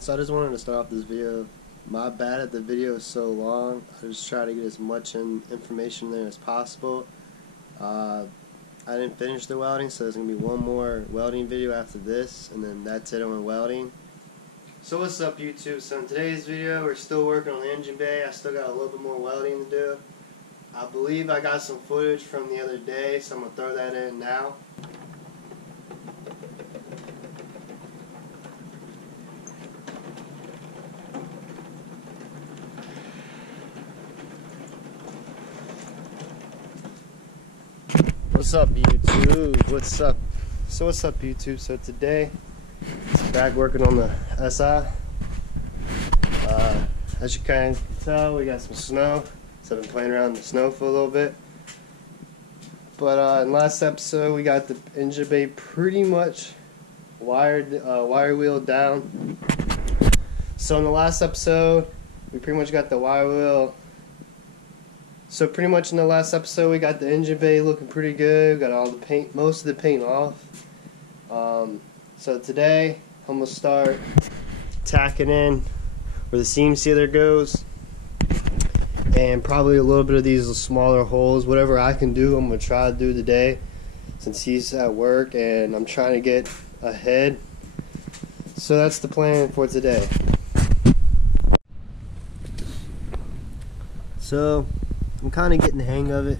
So I just wanted to start off this video. My bad if the video is so long. I just try to get as much information there as possible. I didn't finish the welding, so there's going to be one more welding video after this, and then that's it on welding. So what's up, YouTube? So in today's video, we're still working on the engine bay. I still got a little bit more welding to do. I believe I got some footage from the other day, so I'm going to throw that in now. What's up, YouTube? What's up? So what's up, YouTube? So today, it's back working on the SI. As you can tell, we got some snow. So I've been playing around in the snow for a little bit. But in last episode, we got the engine bay pretty much wire wheel down. So in the last episode, we pretty much got the wire wheel. So pretty much in the last episode, we got the engine bay looking pretty good. We got all the paint, most of the paint off. So today, I'm gonna start tacking in where the seam sealer goes, and probably a little bit of these smaller holes. Whatever I can do, I'm gonna try to do today, since he's at work and I'm trying to get ahead. So that's the plan for today. So I'm kind of getting the hang of it.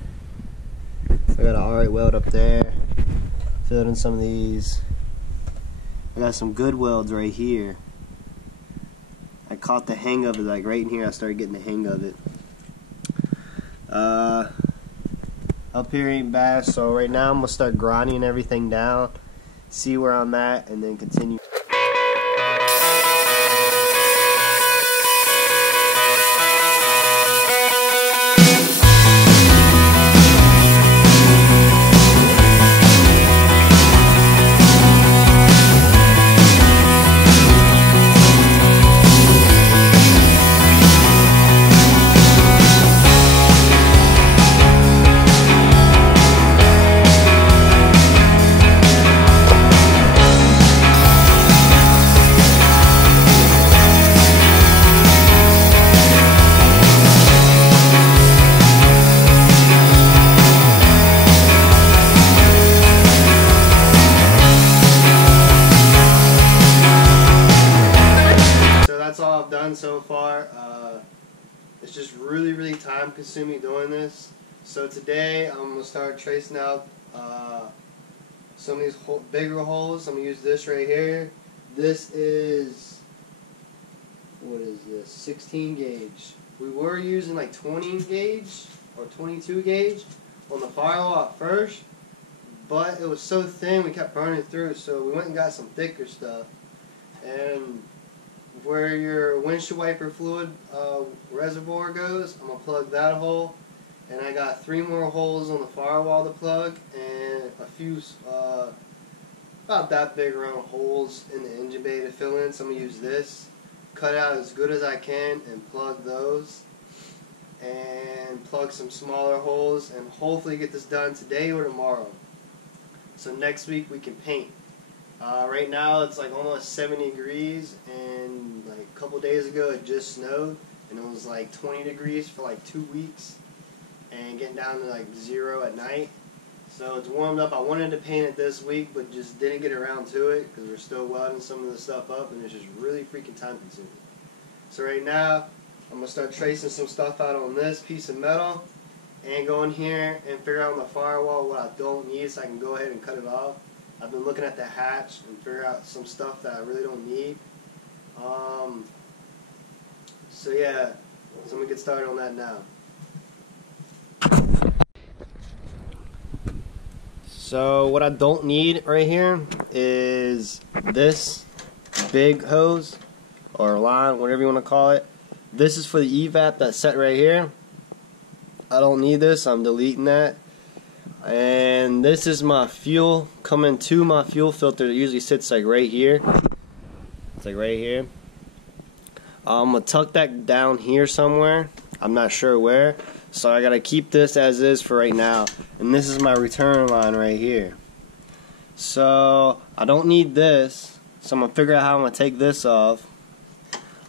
I got an alright weld up there. Filled in some of these. I got some good welds right here. I caught the hang of it, like right in here. I started getting the hang of it. Up here ain't bad. So right now I'm gonna start grinding everything down, see where I'm at, and then continue. All I've done so far. It's just really time consuming doing this. So today I'm going to start tracing out some of these bigger holes. I'm going to use this right here. This is, what is this, 16 gauge. We were using like 20 gauge or 22 gauge on the firewall at first, but it was so thin we kept burning through, so we went and got some thicker stuff. And where your windshield wiper fluid reservoir goes, I'm going to plug that hole, and I got 3 more holes on the firewall to plug, and a few about that big round holes in the engine bay to fill in. So I'm going to use this, cut out as good as I can, and plug those, and plug some smaller holes, and hopefully get this done today or tomorrow. So next week we can paint. Right now it's like almost 70 degrees, and like a couple days ago it just snowed, and it was like 20 degrees for like 2 weeks, and getting down to like 0 at night. So it's warmed up. I wanted to paint it this week, but just didn't get around to it because we're still welding some of the stuff up, and it's just really freaking time consuming. So right now I'm going to start tracing some stuff out on this piece of metal, and go in here and figure out on the firewall what I don't need so I can go ahead and cut it off. I've been looking at the hatch and figure out some stuff that I really don't need. So yeah, so I'm going to get started on that now. So what I don't need right here is this big hose or line, whatever you want to call it. This is for the evap that's set right here. I don't need this, I'm deleting that. And this is my fuel coming to my fuel filter. It usually sits like right here. It's like right here. I'm going to tuck that down here somewhere. I'm not sure where. So I got to keep this as is for right now. And this is my return line right here. So I don't need this. So I'm going to figure out how I'm going to take this off.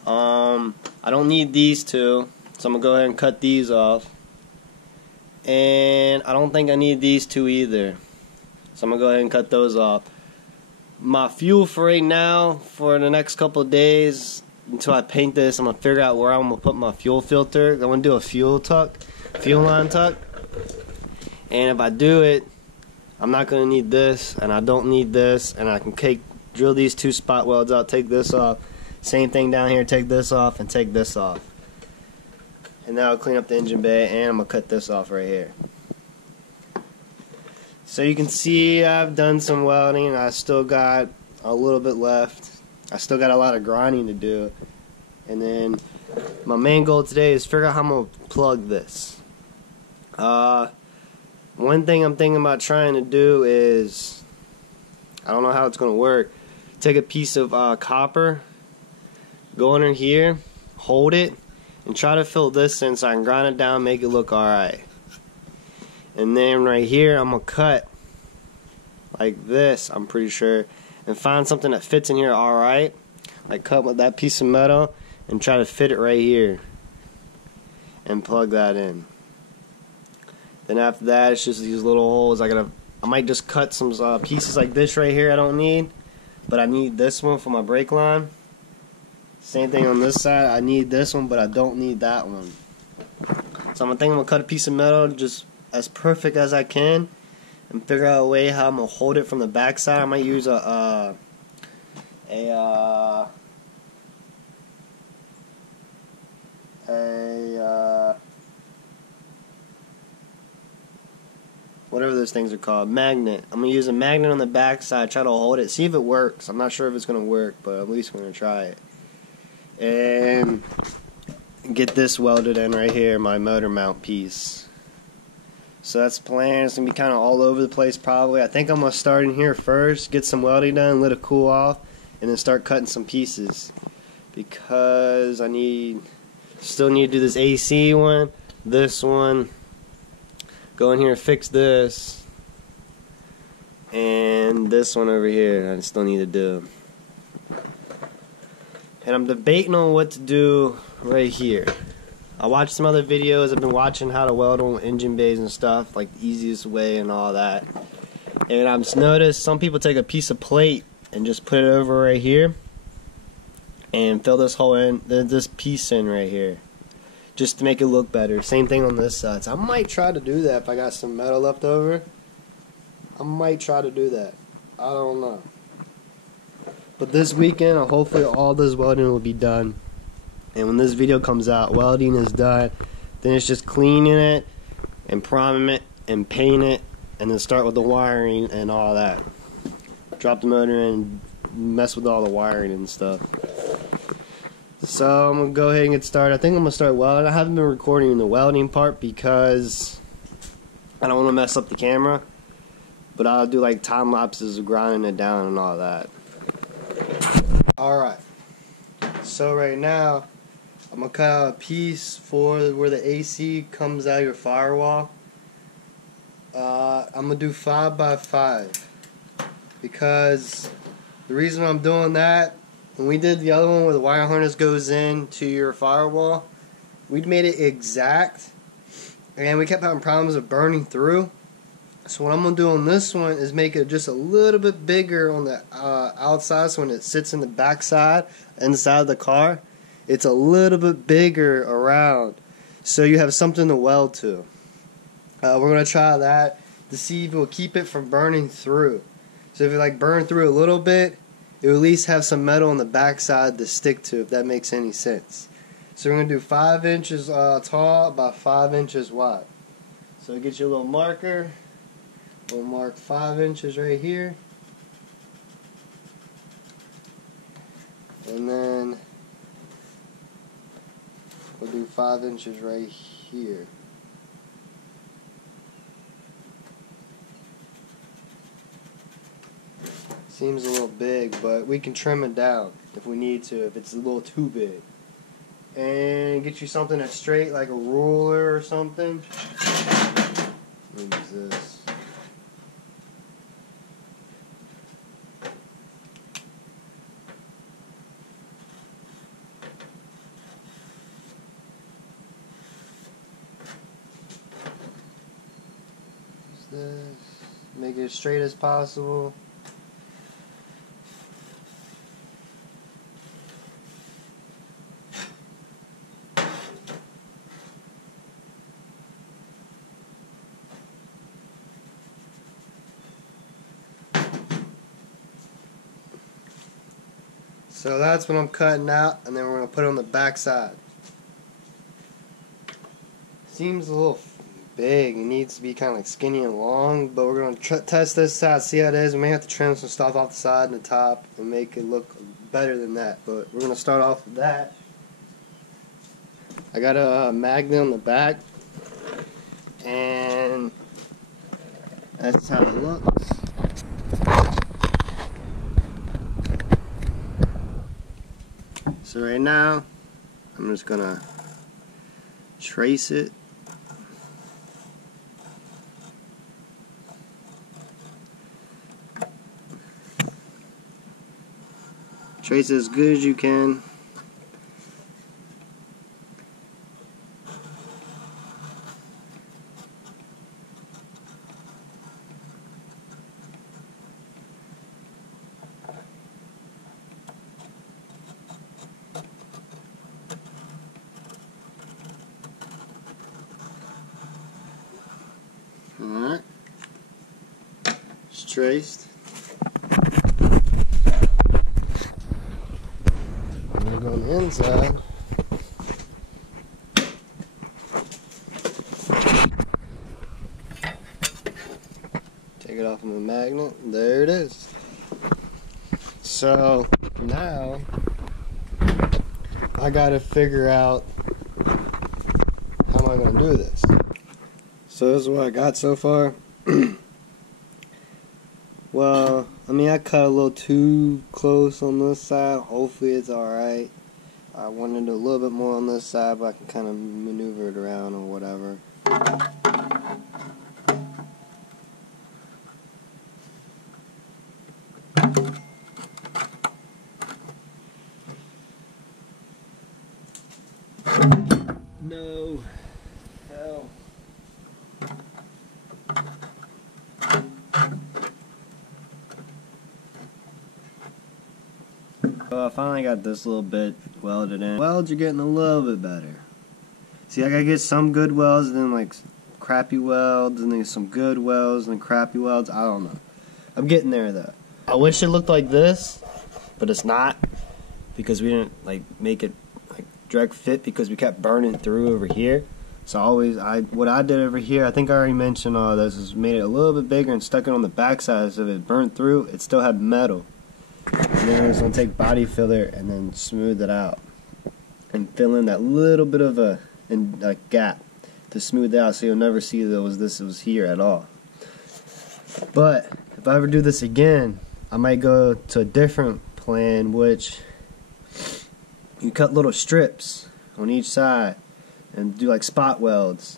I don't need these two, so I'm gonna go ahead and cut these off. And I don't think I need these two either, so I'm gonna go ahead and cut those off. My fuel for right now, for the next couple of days until I paint this, I'm gonna figure out where I'm gonna put my fuel filter. I'm gonna do a fuel line tuck. And if I do it, I'm not gonna need this, and I don't need this, and I can drill these two spot welds out, take this off. Same thing down here, take this off and take this off. And now I'll clean up the engine bay, and I'm gonna cut this off right here. So you can see I've done some welding. I still got a little bit left. I still got a lot of grinding to do. And then my main goal today is figure out how I'm gonna plug this. One thing I'm thinking about trying to do is, I don't know how it's gonna work. Take a piece of copper, go under here, hold it, and try to fill this in so I can grind it down, make it look alright. And then right here, I'm gonna cut like this, I'm pretty sure, and find something that fits in here alright. Like cut with that piece of metal and try to fit it right here and plug that in. Then after that, it's just these little holes. I might just cut some pieces like this right here I don't need, but I need this one for my brake line. Same thing on this side, I need this one, but I don't need that one. So I'm gonna cut a piece of metal just as perfect as I can and figure out a way how I'm gonna hold it from the back side. I might use whatever those things are called, magnet. I'm gonna use a magnet on the back side, try to hold it, see if it works. I'm not sure if it's gonna work, but at least we're gonna try it. And get this welded in right here, my motor mount piece. So that's the plan. It's gonna be kind of all over the place probably. I think I'm gonna start in here first, get some welding done, let it cool off, and then start cutting some pieces, because still need to do this AC one, this one, go in here and fix this, and this one over here I still need to do. And I'm debating on what to do right here. I watched some other videos. I've been watching how to weld on engine bays and stuff, like the easiest way and all that. And I've just noticed some people take a piece of plate and just put it over right here and fill this hole in, this piece in right here, just to make it look better. Same thing on this side. So I might try to do that if I got some metal left over. I might try to do that. I don't know. But this weekend, hopefully all this welding will be done. And when this video comes out, welding is done. Then it's just cleaning it and priming it and paint it, and then start with the wiring and all that. Drop the motor in, mess with all the wiring and stuff. So I'm going to go ahead and get started. I think I'm going to start welding. I haven't been recording the welding part because I don't want to mess up the camera. But I'll do like time lapses of grinding it down and all that. Alright. So right now, I'm going to cut out a piece for where the AC comes out of your firewall. I'm going to do 5 by 5. Because the reason I'm doing that, when we did the other one where the wire harness goes in to your firewall, we made it exact, and we kept having problems of burning through. So what I'm going to do on this one is make it just a little bit bigger on the outside, so when it sits in the back side, inside of the car, it's a little bit bigger around, so you have something to weld to. We're going to try that to see if it will keep it from burning through. So if it like burn through a little bit, it will at least have some metal on the back side to stick to, if that makes any sense. So we're going to do 5 inches tall by 5 inches wide. So get your little marker. We'll mark 5 inches right here. And then we'll do 5 inches right here. Seems a little big, but we can trim it down if we need to, if it's a little too big. And get you something that's straight, like a ruler or something. What is this? this, make it as straight as possible. So that's what I'm cutting out, and then we're going to put it on the back side. Seems a little big. It needs to be kind of like skinny and long, but we're going to test this side, see how it is. We may have to trim some stuff off the side and the top and make it look better than that, but we're going to start off with that. I got a magnet on the back, and that's how it looks. So right now, I'm just gonna trace it. Trace it as good as you can. Alright, it's traced. I'm going to go on the inside. Take it off of my magnet. There it is. So now I got to figure out how am I going to do this. So this is what I got so far. Well, I mean, I cut a little too close on this side. Hopefully it's alright. I wanted to do a little bit more on this side, but I can kind of maneuver it around or whatever. No. Hell. So I finally got this little bit welded in. Welds are getting a little bit better. See, I gotta get some good welds and then like crappy welds and then some good welds and then crappy welds. I don't know. I'm getting there though. I wish it looked like this, but it's not because we didn't like make it like direct fit because we kept burning through over here. So what I did over here, I think I already mentioned all this, is made it a little bit bigger and stuck it on the back side so if it burned through, it still had metal. And then I was going to take body filler and then smooth it out and fill in that little bit of a gap to smooth it out so you'll never see that it was here at all. But if I ever do this again, I might go to a different plan, which you cut little strips on each side and do like spot welds,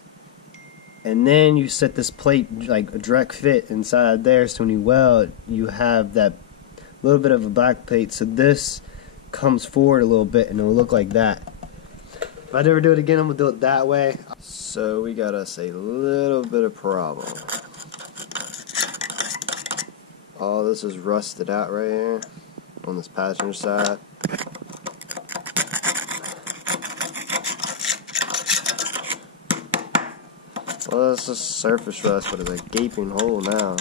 and then you set this plate like a direct fit inside there, so when you weld you have that little bit of a back plate, so this comes forward a little bit and it'll look like that. If I never do it again, I'm gonna do it that way. So we got us a little bit of problem. All this is rusted out right here on this passenger side. Well, it's just surface rust, but it's a gaping hole now.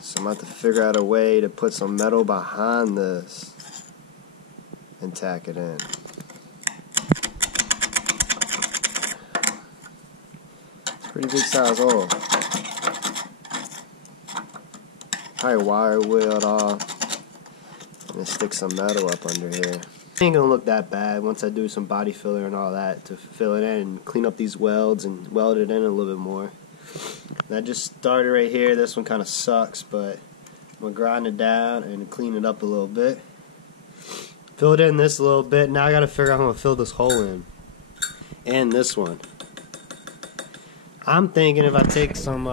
So I'm going to have to figure out a way to put some metal behind this and tack it in. It's a pretty big size hole. Probably wire wheel it off and then stick some metal up under here. It ain't gonna look that bad once I do some body filler and all that to fill it in and clean up these welds and weld it in a little bit more. And I just started right here. This one kind of sucks, but I'm gonna grind it down and clean it up a little bit. Fill it in this a little bit. Now I gotta figure out how I'm gonna fill this hole in. And this one. I'm thinking if I take some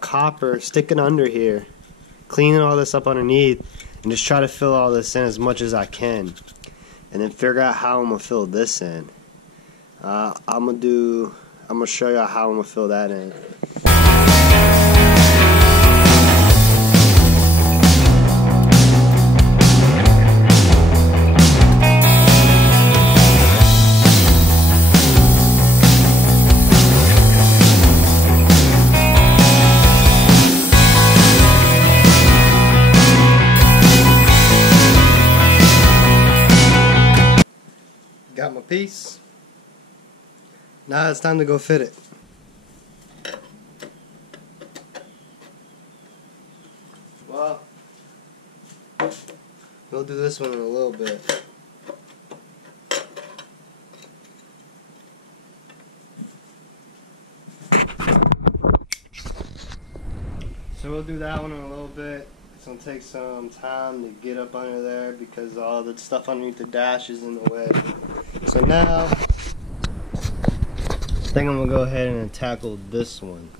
copper, stick it under here, cleaning all this up underneath, and just try to fill all this in as much as I can, and then figure out how I'm gonna fill this in. I'm gonna show you how I'm gonna fill that in. Got my piece. Now it's time to go fit it. Well, we'll do this one in a little bit. So we'll do that one in a little bit. It's going to take some time to get up under there because all the stuff underneath the dash is in the way. So now, I think I'm going to go ahead and tackle this one.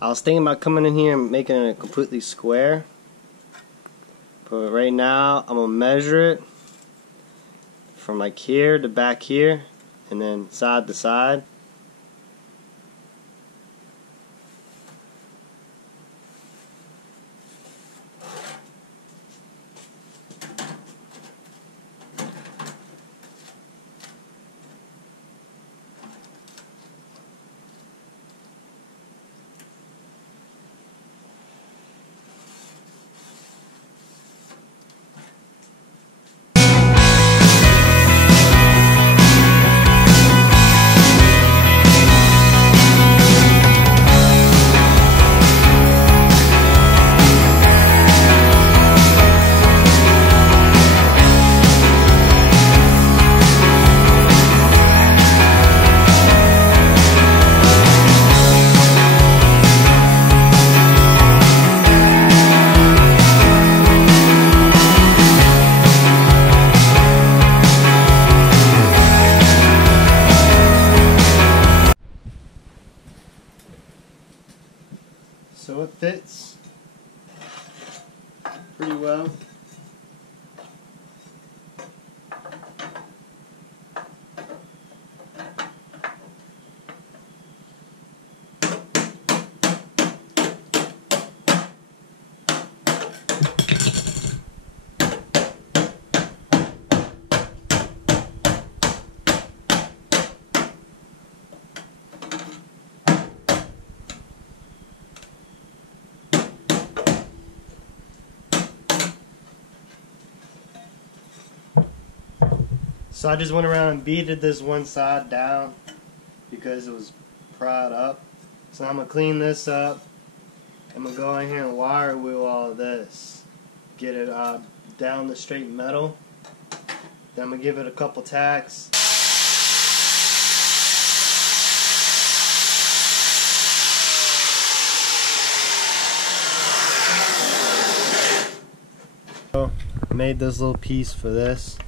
I was thinking about coming in here and making it completely square. But right now, I'm going to measure it from like here to back here and then side to side. So it fits pretty well. So I just went around and beaded this one side down because it was pried up. So I'm going to clean this up. I'm going to go in here and wire wheel all of this. Get it down the straight metal. Then I'm going to give it a couple tacks. So I made this little piece for this.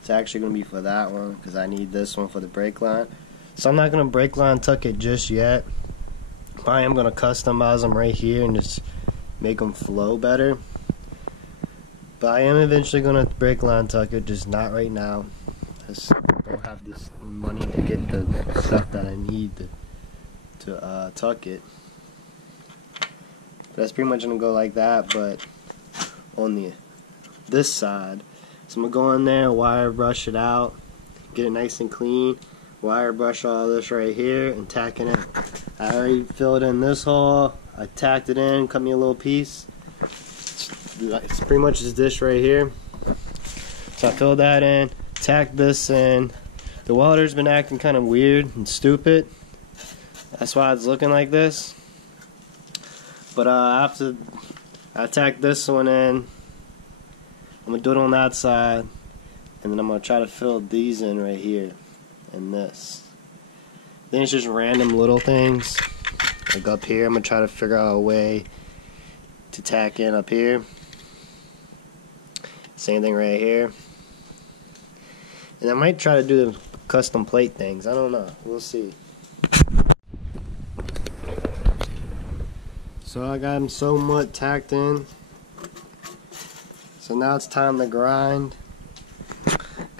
It's actually going to be for that one because I need this one for the brake line. So I'm not going to brake line tuck it just yet. But I am going to customize them right here and just make them flow better. But I am eventually going to brake line tuck it, just not right now. I just don't have this money to get the stuff that I need to tuck it. But that's pretty much going to go like that, but on this side. So I'm going to go in there, wire brush it out, get it nice and clean, wire brush all this right here, and tack it in. I already filled in this hole, I tacked it in, cut me a little piece. It's pretty much just this right here. So I filled that in, tacked this in. The welder's been acting kind of weird and stupid. That's why it's looking like this. But after I tack this one in, I'm going to do it on that side, and then I'm going to try to fill these in right here, and this. Then it's just random little things. Like up here, I'm going to try to figure out a way to tack in up here. Same thing right here. And I might try to do the custom plate things. I don't know. We'll see. So I got them so much tacked in. So now it's time to grind.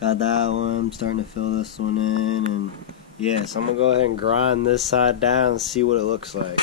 Got that one. I'm starting to fill this one in, and yeah, so I'm gonna go ahead and grind this side down and see what it looks like.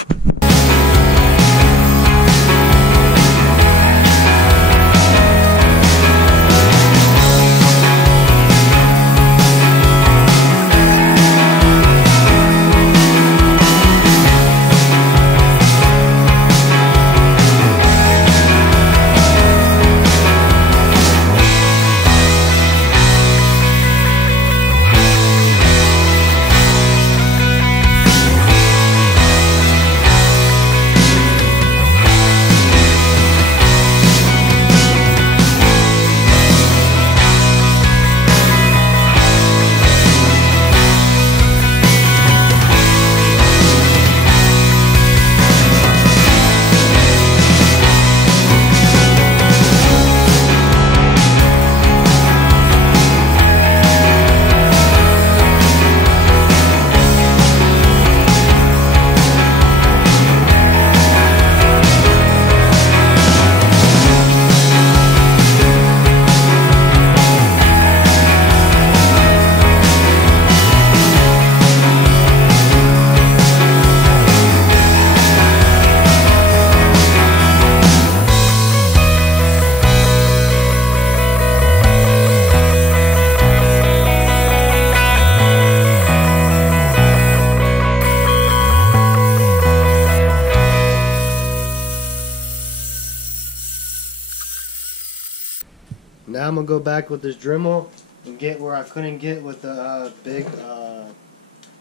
Now I'm going to go back with this Dremel and get where I couldn't get with the big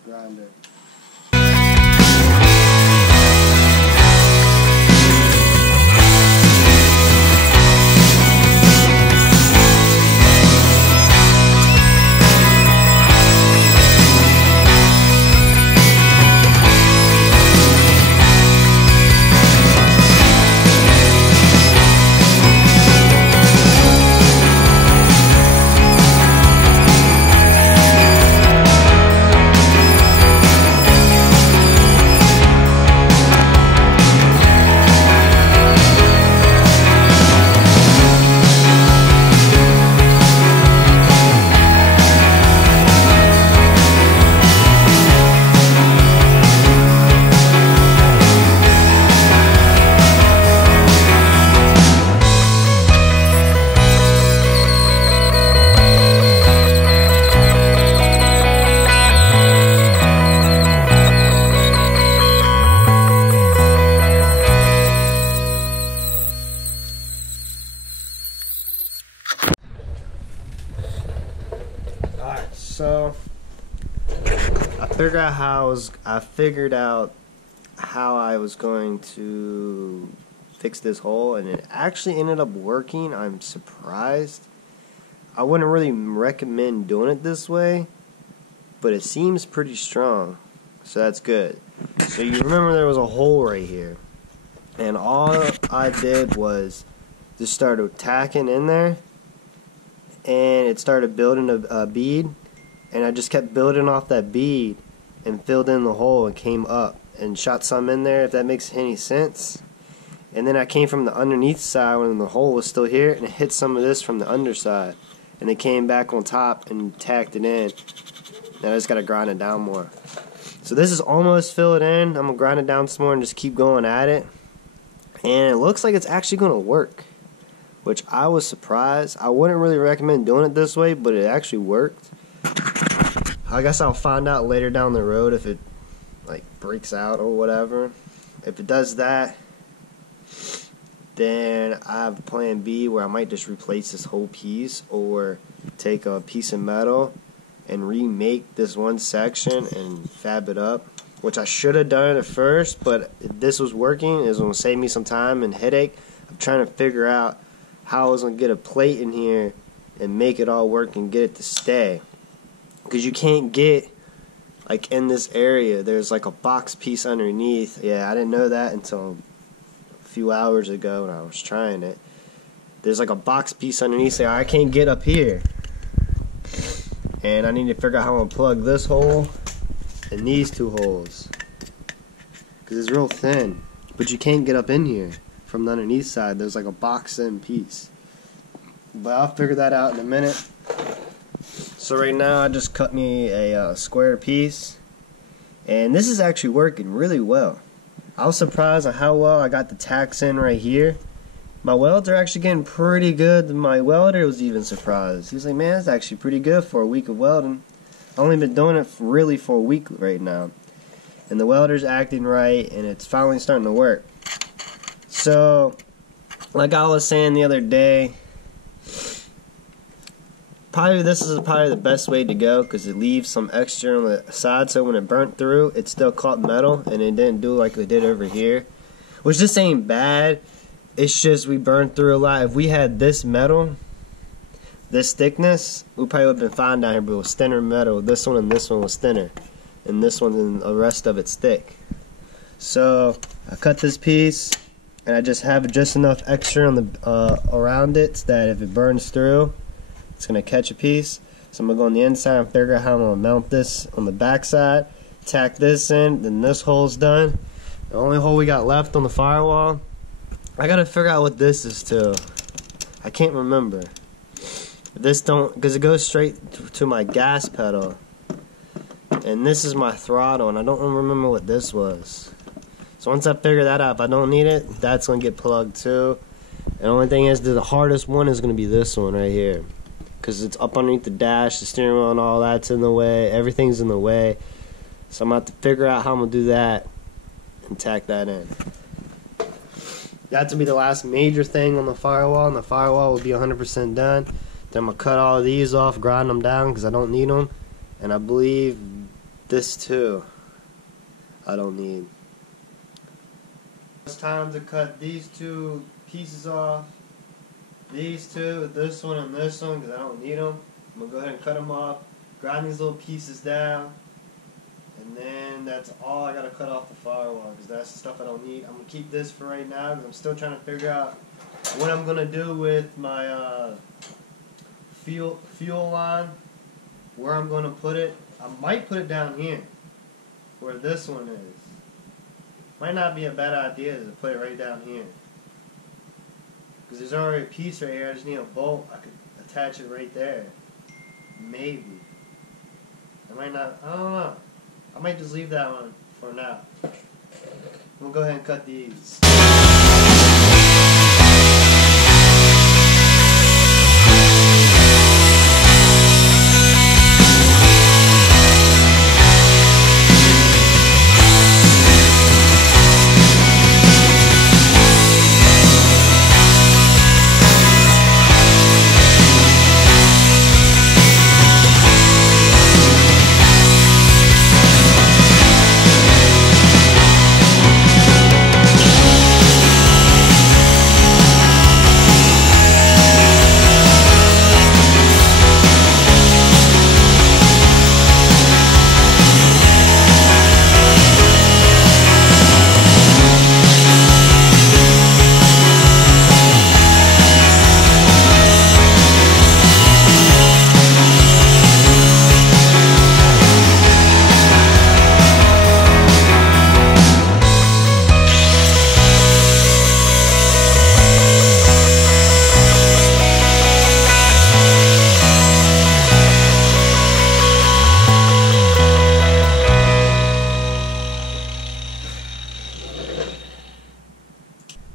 grinder. So I figured out how I was going to fix this hole, and it actually ended up working. I'm surprised. I wouldn't really recommend doing it this way, but it seems pretty strong, so that's good. So you remember there was a hole right here, and all I did was just started tacking in there, and it started building a bead. And I just kept building off that bead and filled in the hole and came up and shot some in there, if that makes any sense. And then I came from the underneath side when the hole was still here, and it hit some of this from the underside. And it came back on top and tacked it in. Now I just got to grind it down more. So this is almost filled in. I'm going to grind it down some more and just keep going at it. And it looks like it's actually going to work, which I was surprised. I wouldn't really recommend doing it this way, but it actually worked. I guess I'll find out later down the road if it like breaks out or whatever. If it does that, then I have plan B where I might just replace this whole piece or take a piece of metal and remake this one section and fab it up, which I should have done at first, but if this was working, it's going to save me some time and headache. I'm trying to figure out how I was going to get a plate in here and make it all work and get it to stay. Because you can't get, like, in this area, there's like a box piece underneath. Yeah, I didn't know that until a few hours ago when I was trying it. There's like a box piece underneath there. I can't get up here. And I need to figure out how I'm going to plug this hole and these two holes. Because it's real thin. But you can't get up in here from the underneath side. There's like a box in piece. But I'll figure that out in a minute. So right now I just cut me a square piece, and this is actually working really well. I was surprised at how well I got the tacks in right here. My welds are actually getting pretty good. My welder was even surprised. He was like, man, that's actually pretty good for a week of welding. I've only been doing it really for a week right now. And the welder's acting right, and it's finally starting to work. So, like I was saying the other day, this is probably the best way to go, because it leaves some extra on the side, so when it burnt through, it still caught metal and it didn't do like it did over here. Which this ain't bad, it's just we burned through a lot. If we had this metal, this thickness, we probably would have been fine down here, but it was thinner metal. This one and this one was thinner, and this one and the rest of it's thick. So I cut this piece, and I just have just enough extra on the around it so that if it burns through, it's going to catch a piece. So I'm going to go on the inside and figure out how I'm going to mount this on the back side, tack this in, then this hole's done. The only hole we got left on the firewall, I got to figure out what this is to. I can't remember. This don't, because it goes straight to my gas pedal. And this is my throttle, and I don't remember what this was. So once I figure that out, if I don't need it, that's going to get plugged too. And the only thing is, the hardest one is going to be this one right here, because it's up underneath the dash, the steering wheel and all that's in the way, everything's in the way. So I'm going to have to figure out how I'm going to do that and tack that in. That's going to be the last major thing on the firewall, and the firewall will be 100% done. Then I'm going to cut all of these off, grind them down because I don't need them. And I believe this too I don't need. It's time to cut these two pieces off. These two, this one and this one, because I don't need them. I'm going to go ahead and cut them off, grind these little pieces down, and then that's all I got to cut off the firewall, because that's the stuff I don't need. I'm going to keep this for right now, because I'm still trying to figure out what I'm going to do with my fuel line, where I'm going to put it. I might put it down here, where this one is. Might not be a bad idea to put it right down here. Because there's already a piece right here, I just need a bolt, I could attach it right there. Maybe. I might not, I don't know. I might just leave that one for now. We'll go ahead and cut these.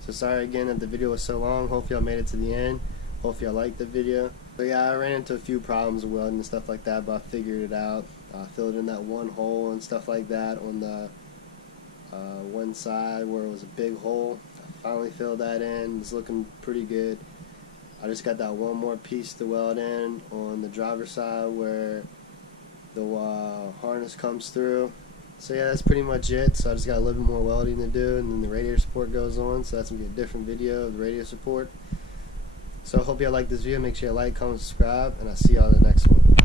So sorry again that the video was so long. Hopefully y'all made it to the end. Hopefully y'all liked the video. So yeah, I ran into a few problems with welding and stuff like that, but I figured it out. I filled in that one hole and stuff like that on the one side where it was a big hole. I finally filled that in. It's looking pretty good. I just got that one more piece to weld in on the driver's side where the harness comes through. So yeah, that's pretty much it. So I just got a little bit more welding to do, and then the radiator support goes on. So that's going to be a different video of the radiator support. So I hope y'all like this video. Make sure you like, comment, subscribe, and I'll see y'all in the next one.